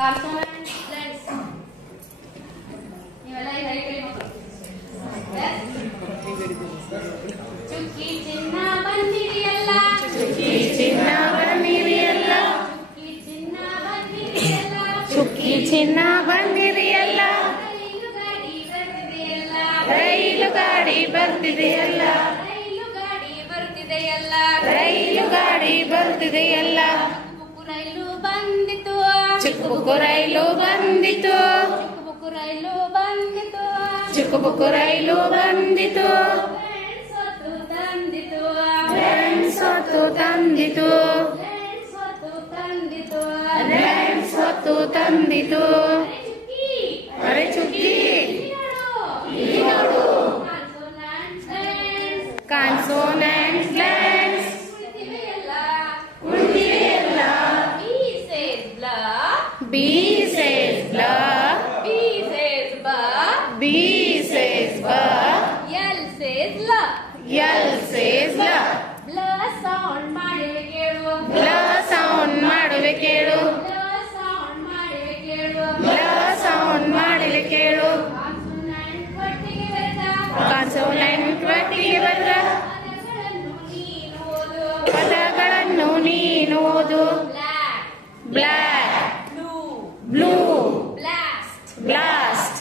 Consonant let's ನೀವೆಲ್ಲ high ಕೈ ಮಕ್ಕಳು ಚುಕ್ಕಿ ಚಿನ್ನ ಬಂದಿರಿಯಲ್ಲ ಚುಕ್ಕಿ ಚಿನ್ನ ಬಂದಿರಿಯಲ್ಲ ಚುಕ್ಕಿ ಚಿನ್ನ ಬಂದಿರಿಯಲ್ಲ ಚುಕ್ಕಿ ಚಿನ್ನ ಬಂದಿರಿಯಲ್ಲ ರೈಲು ಗಾಡಿ ಬರ್ತಿದೆಯಲ್ಲ ರೈಲು ಗಾಡಿ ಬರ್ತಿದೆಯಲ್ಲ ರೈಲು ಗಾಡಿ ಬರ್ತಿದೆಯಲ್ಲ ರೈಲು ಬಂದಿತು ಚಿಕ್ಕಬುಕ್ಕು ರೈಲು ಬಂದಿತು ಚಿಕ್ಕಬುಕ್ಕು ರೈಲು ಬಂದಿತು ಚಿಕ್ಕಬುಕ್ಕು ರೈಲು ಬಂದಿತು ಸೊತ್ತು ತಂದಿತು ಸೊತ್ತು ತಂದಿತು ತಂದಿತು ಸೊತ್ತು ತಂದಿತು ಅರೆ ಚುಕ್ಕಿ ನೋಡು ಕಾನ್ಸೋನೆಂಟ್ ಲೆಟ್ಸ್ ಉಳಿದಿವೆಯಲ್ಲ B says blah. B says ba. B says ba. L says la. L says la. Blah sound ಮಾಡುವೆ ಕೇಳು. Blah sound ಮಾಡುವೆ ಕೇಳು. Blah sound ಮಾಡುವೆ ಕೇಳು. Blah sound ಮಾಡುವೆ ಕೇಳು. ಕಾನ್ಸೋನೆಂಟ್ ಒಟ್ಟಿಗೆ ಬರೆದ ಪದಗಳನ್ನು ನೀನು ಓದು. Black. Blue. Blast.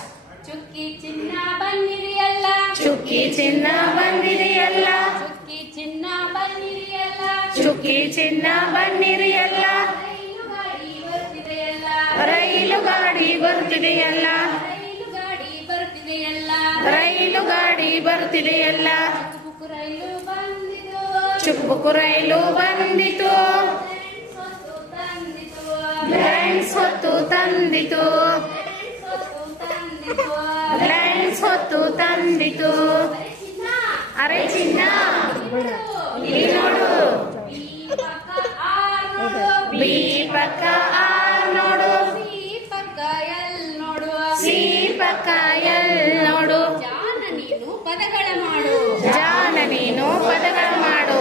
ಚುಕ್ಕಿ ಚಿನ್ನ ಬಂದಿದೆಯಲ್ಲ ಚುಕ್ಕಿ ಚಿನ್ನ ಬಂದಿದೆಯಲ್ಲ ಚುಕ್ಕಿ ಚಿನ್ನ ಬಂದಿದೆಯಲ್ಲ ಚುಕ್ಕಿ ಚಿನ್ನ ಬಂದಿದೆಯಲ್ಲ ರೈಲು ಗಾಡಿ ಬರ್ತಿದೆಯಲ್ಲ ರೈಲು ಗಾಡಿ ಬರ್ತಿದೆಯಲ್ಲ ರೈಲು ಗಾಡಿ ಬರ್ತಿದೆಯಲ್ಲ ರೈಲು ಗಾಡಿ ಬರ್ತಿದೆಯಲ್ಲ ಚಿಕ್ಕಬುಕ್ಕು ರೈಲು ಬಂದಿತು ಚಿಕ್ಕಬುಕ್ಕು ರೈಲು ಬಂದಿತು ಲೈನ್ಸ್ ಹೊತ್ತು ತಂದಿತು ಲೈನ್ಸ್ ಹೊತ್ತು ತಂದಿತು ಅರೆ ಚಿನ್ನ ಇಲ್ಲಿ ನೋಡು ಬಿ ಪಕ್ಕ ಆರ್ ನೋಡು ಸಿ ಪಕ್ಕ ಎಲ್ ನೋಡು ಸಿ ಪಕ್ಕ ಎಲ್ ನೋಡು ಜಾನ ನೀನು ಪದಗಳ ಮಾಡು ಜಾನ ನೀನು ಪದಗಳ ಮಾಡು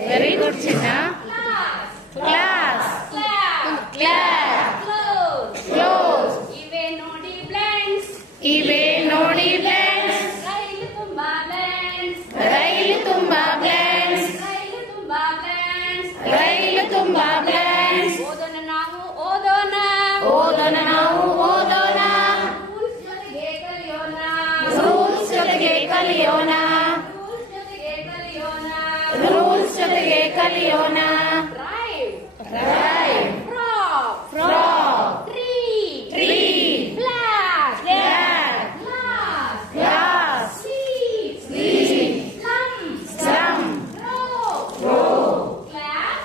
Very good, Chinna. Class. Close. Ive nodi blanks. Ive nodi blanks. Railu tumba blanks. Railu tumba blanks. Railu tumba blanks. Railu tumba blanks. ಓದೋಣ ನಾವು ಓದೋಣ. ಓದೋಣ ನಾವು ಓದೋಣ. ರೂಲ್ಸ್ ಜೊತೆಗೆ ಕಲಿಯೋಣ. ರೂಲ್ಸ್ ಜೊತೆಗೆ ಕಲಿಯೋಣ. ರೂಲ್ಸ್ ಜೊತೆಗೆ ಕಲಿಯೋಣ. Drive frog tree flag glass slum row clap